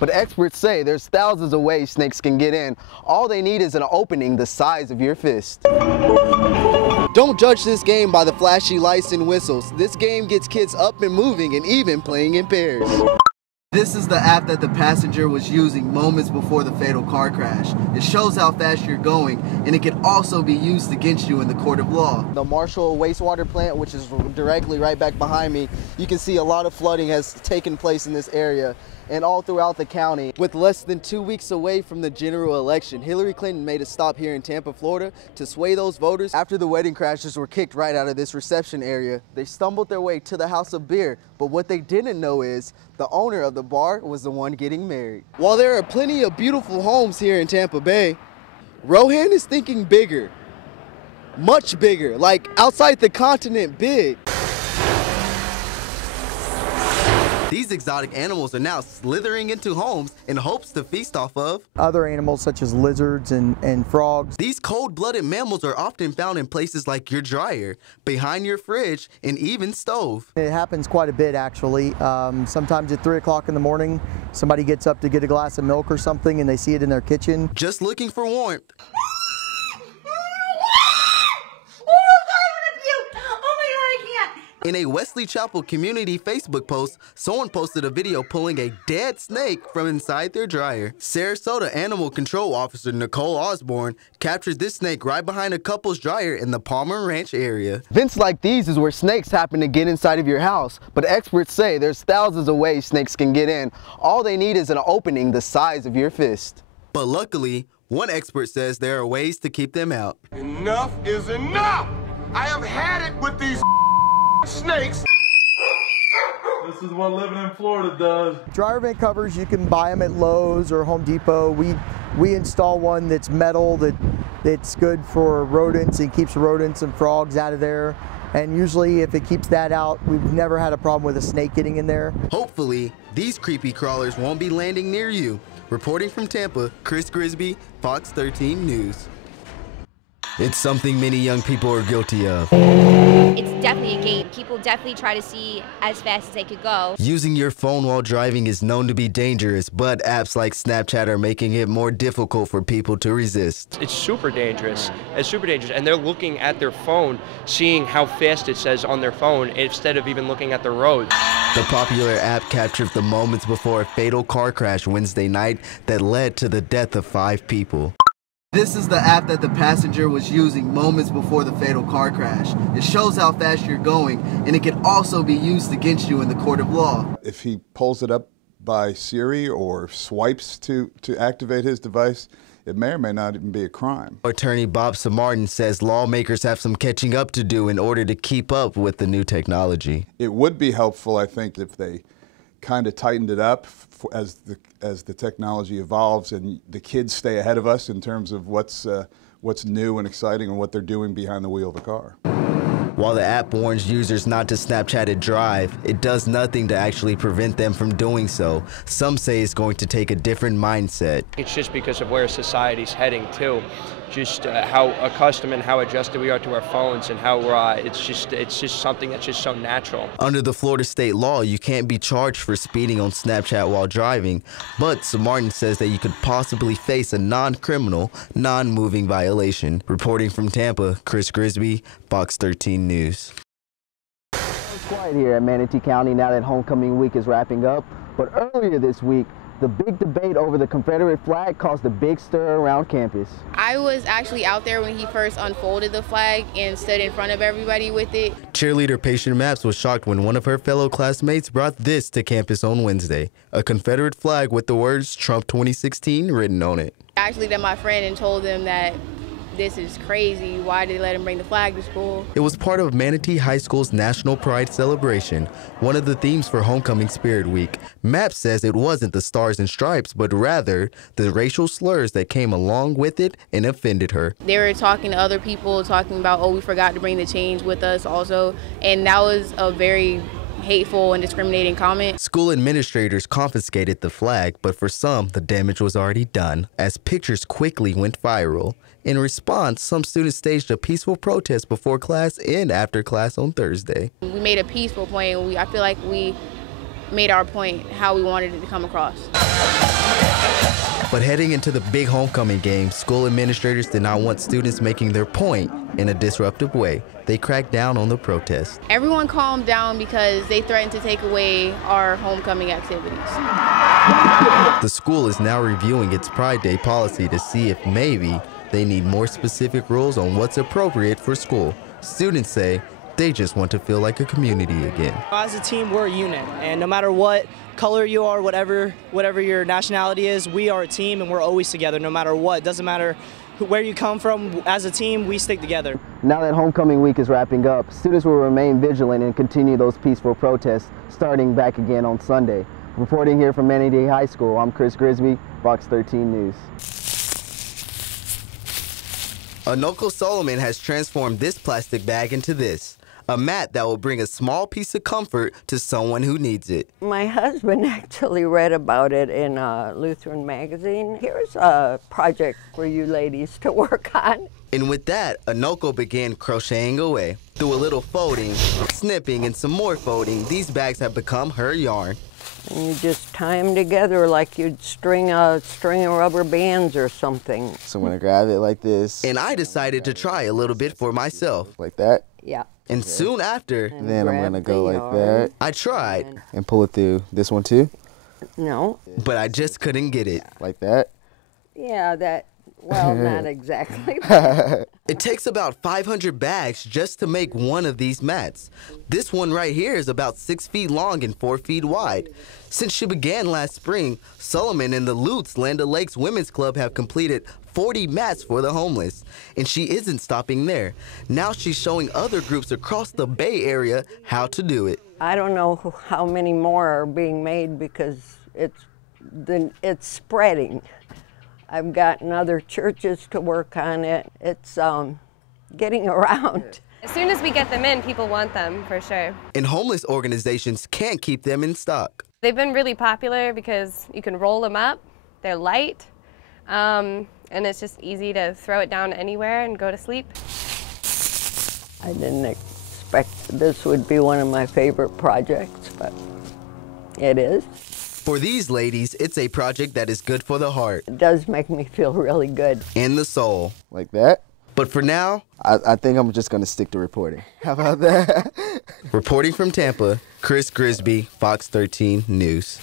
But experts say there's thousands of ways snakes can get in. All they need is an opening the size of your fist. Don't judge this game by the flashy lights and whistles. This game gets kids up and moving and even playing in pairs. This is the app that the passenger was using moments before the fatal car crash. It shows how fast you're going, and it can also be used against you in the court of law. The Marshall wastewater plant, which is directly right back behind me, you can see a lot of flooding has taken place in this area and all throughout the county. With less than 2 weeks away from the general election, Hillary Clinton made a stop here in Tampa, Florida to sway those voters. After the wedding crashers were kicked right out of this reception area, they stumbled their way to the house of beer. But what they didn't know is the owner of the bar was the one getting married. While there are plenty of beautiful homes here in Tampa Bay, Rohan is thinking bigger, much bigger, like outside the continent big. These exotic animals are now slithering into homes in hopes to feast off of other animals such as lizards and frogs. These cold-blooded mammals are often found in places like your dryer, behind your fridge, and even stove. It happens quite a bit, actually. Sometimes at 3 o'clock in the morning, somebody gets up to get a glass of milk or something and they see it in their kitchen. Just looking for warmth. In a Wesley Chapel community Facebook post, someone posted a video pulling a dead snake from inside their dryer. Sarasota Animal Control Officer Nicole Osborne captured this snake right behind a couple's dryer in the Palmer Ranch area. Events like these is where snakes happen to get inside of your house, but experts say there's thousands of ways snakes can get in. All they need is an opening the size of your fist. But luckily, one expert says there are ways to keep them out. Enough is enough! I have had it with these snakes. This is what living in Florida does. Dryer vent covers, you can buy them at Lowe's or Home Depot. We install one that's metal that's good for rodents and keeps rodents and frogs out of there. And usually if it keeps that out, we've never had a problem with a snake getting in there. Hopefully, these creepy crawlers won't be landing near you. Reporting from Tampa, Chris Grisby, Fox 13 News. It's something many young people are guilty of. It's definitely a game. People definitely try to see as fast as they could go. Using your phone while driving is known to be dangerous, but apps like Snapchat are making it more difficult for people to resist. It's super dangerous. It's super dangerous. And they're looking at their phone, seeing how fast it says on their phone, instead of even looking at the road. The popular app captured the moments before a fatal car crash Wednesday night that led to the death of 5 people. This is the app that the passenger was using moments before the fatal car crash. It shows how fast you're going, and it can also be used against you in the court of law. If he pulls it up by Siri or swipes to activate his device, it may or may not even be a crime. Attorney Bob Samartin says lawmakers have some catching up to do in order to keep up with the new technology. It would be helpful, I think, if they kind of tightened it up as the technology evolves and the kids stay ahead of us in terms of what's new and exciting and what they're doing behind the wheel of the car. While the app warns users not to Snapchat and drive, it does nothing to actually prevent them from doing so. Some say it's going to take a different mindset. It's just because of where society's heading too. Just how accustomed and how adjusted we are to our phones, and how it's just something that's just so natural. Under the Florida state law, you can't be charged for speeding on Snapchat while driving, but Samartin says that you could possibly face a non-criminal, non-moving violation. Reporting from Tampa, Chris Grisby, Fox 13 News. It's quiet here at Manatee County now that homecoming week is wrapping up, but earlier this week, the big debate over the Confederate flag caused a big stir around campus. I was actually out there when he first unfolded the flag and stood in front of everybody with it. Cheerleader Patient Maps was shocked when one of her fellow classmates brought this to campus on Wednesday, a Confederate flag with the words Trump 2016 written on it. I actually met my friend and told him that this is crazy. Why did they let him bring the flag to school? It was part of Manatee High School's National Pride Celebration, one of the themes for Homecoming Spirit Week. Mapp says it wasn't the stars and stripes, but rather the racial slurs that came along with it and offended her. They were talking to other people, talking about, oh, we forgot to bring the change with us also, and that was a very hateful and discriminating comment. School administrators confiscated the flag, but for some, the damage was already done, as pictures quickly went viral. In response, some students staged a peaceful protest before class and after class on Thursday. We made a peaceful point. I feel like we made our point how we wanted it to come across. But heading into the big homecoming game, school administrators did not want students making their point in a disruptive way. They cracked down on the protest. Everyone calmed down because they threatened to take away our homecoming activities. The school is now reviewing its Pride Day policy to see if maybe they need more specific rules on what's appropriate for school. Students say they just want to feel like a community again. As a team, we're a unit, and no matter what color you are, whatever your nationality is, we are a team and we're always together no matter what. It doesn't matter where you come from. As a team, we stick together. Now that homecoming week is wrapping up, students will remain vigilant and continue those peaceful protests starting back again on Sunday. Reporting here from MMJ High School, I'm Chris Grisby, Fox 13 News. Anoko Solomon has transformed this plastic bag into this. A mat that will bring a small piece of comfort to someone who needs it. My husband actually read about it in a Lutheran magazine. Here's a project for you ladies to work on. And with that, Anoko began crocheting away. Through a little folding, snipping, and some more folding, these bags have become her yarn. And you just tie them together like you'd string a string of rubber bands or something. So I'm gonna grab it like this. And I decided to try a little bit for myself. Like that? Yeah. And soon after, then I'm gonna go like that. I tried. And pull it through. This one too? No. But I just couldn't get it. Like that? Yeah, that, well, not exactly. It takes about 500 bags just to make one of these mats. This one right here is about 6 feet long and 4 feet wide. Since she began last spring, Solomon and the Lutz Land O'Lakes Women's Club have completed 40 mats for the homeless. And she isn't stopping there. Now she's showing other groups across the Bay Area how to do it. I don't know how many more are being made because it's spreading. I've gotten other churches to work on it. It's getting around. As soon as we get them in, people want them, for sure. And homeless organizations can't keep them in stock. They've been really popular because you can roll them up, they're light, and it's just easy to throw it down anywhere and go to sleep. I didn't expect this would be one of my favorite projects, but it is. For these ladies, it's a project that is good for the heart. It does make me feel really good. And the soul. Like that? But for now, I think I'm just going to stick to reporting. How about that? Reporting from Tampa, Chris Grisby, Fox 13 News.